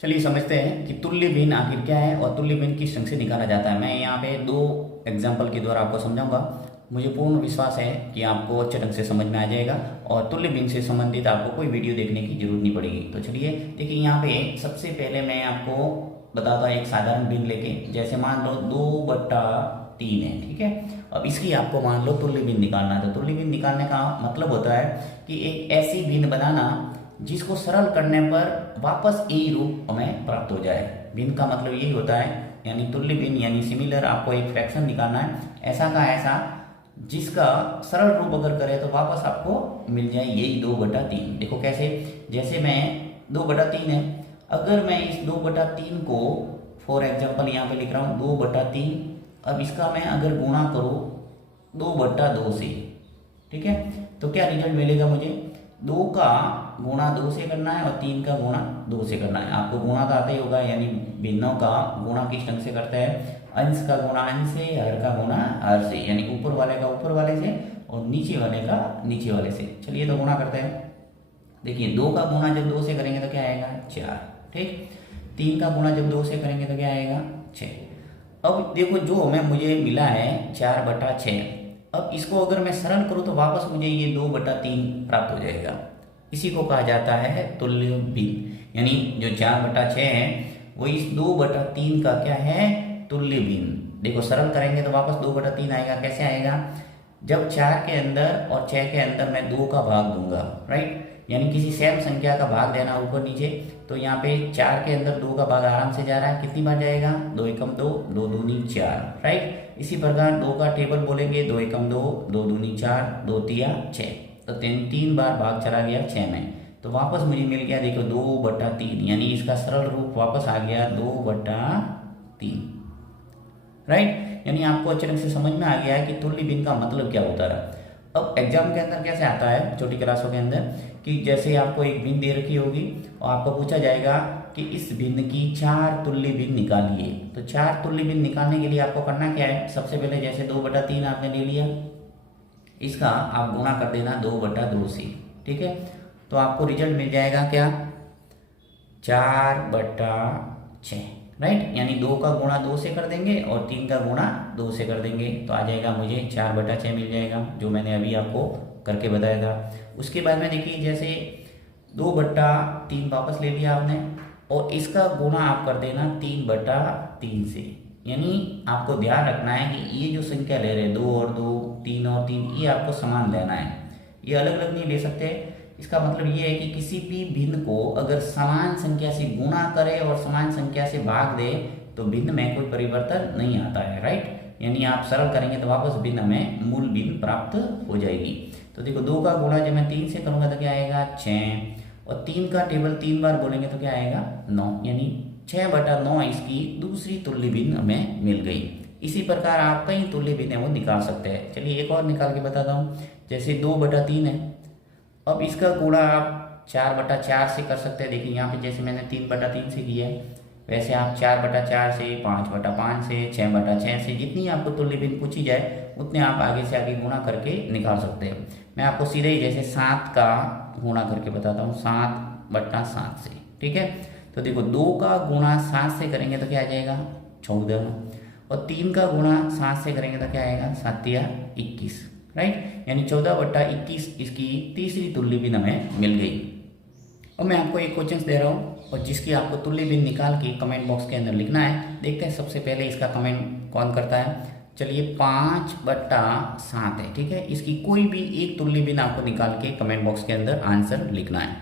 चलिए समझते हैं कि तुल्य भिन्न आखिर क्या है और तुल्य भिन्न किस ढंग से निकाला जाता है। मैं यहाँ पे दो एग्जाम्पल के द्वारा आपको समझाऊंगा। मुझे पूर्ण विश्वास है कि आपको अच्छे ढंग से समझ में आ जाएगा और तुल्य भिन्न से संबंधित आपको कोई वीडियो देखने की जरूरत नहीं पड़ेगी। तो चलिए देखिए, यहाँ पे सबसे पहले मैं आपको बताता हूँ एक साधारण भिन्न लेके। जैसे मान लो 2/3 है, ठीक है। अब इसकी आपको मान लो तुल्य भिन्न निकालना है। तो तुल्य भिन्न निकालने का मतलब होता है कि एक ऐसी भिन्न बनाना जिसको सरल करने पर वापस यही रूप हमें प्राप्त हो जाए। भिन्न का मतलब यही होता है, यानी तुल्य भिन्न यानी सिमिलर। आपको एक फ्रैक्शन निकालना है ऐसा का ऐसा जिसका सरल रूप अगर करें तो वापस आपको मिल जाए यही 2/3। देखो कैसे, जैसे मैं 2/3 है, अगर मैं इस 2/3 को फॉर एग्जाम्पल यहाँ पे लिख रहा हूँ 2/3। अब इसका मैं अगर गुणा करूँ 2/2 से, ठीक है, तो क्या रिजल्ट मिलेगा मुझे? 2 का गुणा 2 से करना है और 3 का गुणा 2 से करना है। आपको गुणा तो आता ही होगा, यानी भिन्नों का गुणा किस ढंग से करते हैं? अंश का गुणा अंश से, हर का गुणा हर से, यानी ऊपर वाले का ऊपर वाले से और नीचे वाले का नीचे वाले से। चलिए तो गुणा करते हैं। देखिए 2 का गुणा जब 2 से करेंगे तो क्या आएगा? 4, ठीक। 3 का गुणा जब 2 से करेंगे तो क्या आएगा? 6। अब देखो जो हमें मुझे मिला है 4/6। अब इसको अगर मैं सरल करूँ तो वापस मुझे ये 2/3 प्राप्त हो जाएगा। इसी को कहा जाता है तुल्य भिन्न, यानी जो 4/6 है वो इस 2/3 का क्या है? तुल्य भिन्न। देखो सरल करेंगे तो वापस 2/3 आएगा। कैसे आएगा? जब 4 के अंदर और 6 के अंदर मैं 2 का भाग दूंगा, राइट, यानी किसी सेम संख्या का भाग देना ऊपर नीचे। तो यहाँ पे 4 के अंदर 2 का भाग आराम से जा रहा है। कितनी बार जाएगा? 2 एकम 2, 2 दूनी 4, राइट। इसी प्रकार 2 का टेबल बोलेंगे 2 एकम 2, 2 दूनी 4, 2 तिया 6। तो 3 बार भाग चला गया 6 में, तो वापस मुझे मिल गया देखो 2/3, यानी इसका सरल रूप वापस आ गया 2/3, राइट। यानी आपको अच्छे ढंग से समझ में आ गया है कि तुल्य भिन्न का मतलब क्या होता है। अब एग्जाम के अंदर कैसे आता है छोटी क्लासों के अंदर, कि जैसे आपको एक भिन्न दे रखी होगी और आपको पूछा जाएगा कि इस भिन्न की 4 तुल्य भिन्न निकालिए। तो 4 तुल्य भिन्न निकालने के लिए आपको करना क्या है? सबसे पहले जैसे 2/3 आपने ले लिया, इसका आप गुणा कर देना 2/2 से, ठीक है। तो आपको रिजल्ट मिल जाएगा क्या? 4/6, राइट। यानी 2 का गुणा 2 से कर देंगे और 3 का गुणा 2 से कर देंगे तो आ जाएगा मुझे 4/6 मिल जाएगा, जो मैंने अभी आपको करके बताया था। उसके बाद में देखिए जैसे 2/3 वापस ले लिया आपने और इसका गुणा आप कर देना 3/3 से। यानी आपको ध्यान रखना है कि ये जो संख्या ले रहे हैं 2 और 2, 3 और 3, ये आपको समान लेना है, ये अलग अलग नहीं ले सकते। इसका मतलब ये है कि किसी भी भिन्न को अगर समान संख्या से गुणा करे और समान संख्या से भाग दे तो भिन्न में कोई परिवर्तन नहीं आता है, राइट। यानी आप सरल करेंगे तो वापस भिन्न में मूल भिन्न प्राप्त हो जाएगी। तो देखो 2 का गुणा जब मैं 3 से करूंगा तो क्या आएगा? 6। और 3 का टेबल 3 बार बोलेंगे तो क्या आएगा? 9, यानी 6/9 इसकी दूसरी तुल्य भिन्न हमें मिल गई। इसी प्रकार आप कई तुल्य भिन्न वो निकाल सकते हैं। चलिए एक और निकाल के बताता हूँ। जैसे 2/3 है, अब इसका गुणा आप 4/4 से कर सकते हैं। देखिए यहाँ पे जैसे मैंने 3/3 से किया है, वैसे आप 4/4 से, 5/5 से, 6/6 से, जितनी आपको तुल्य भिन्न पूछी जाए उतने आप आगे से आगे गुणा करके निकाल सकते हैं। मैं आपको सीधे ही जैसे 7 का गुणा करके बताता हूँ 7/7 से, ठीक है। तो देखो 2 का गुणा 7 से करेंगे तो क्या आ जाएगा? 14। और 3 का गुणा 7 से करेंगे तो क्या आएगा? 7 या 21, राइट। यानी 14/21 इसकी तीसरी तुल्य भिन्न हमें मिल गई। और मैं आपको एक क्वेश्चन दे रहा हूँ और जिसकी आपको तुल्य भिन्न निकाल के कमेंट बॉक्स के अंदर लिखना है। देखते हैं सबसे पहले इसका कमेंट कौन करता है। चलिए 5/7 है, ठीक है। इसकी कोई भी एक तुल्य भिन्न आपको निकाल के कमेंट बॉक्स के अंदर आंसर लिखना है।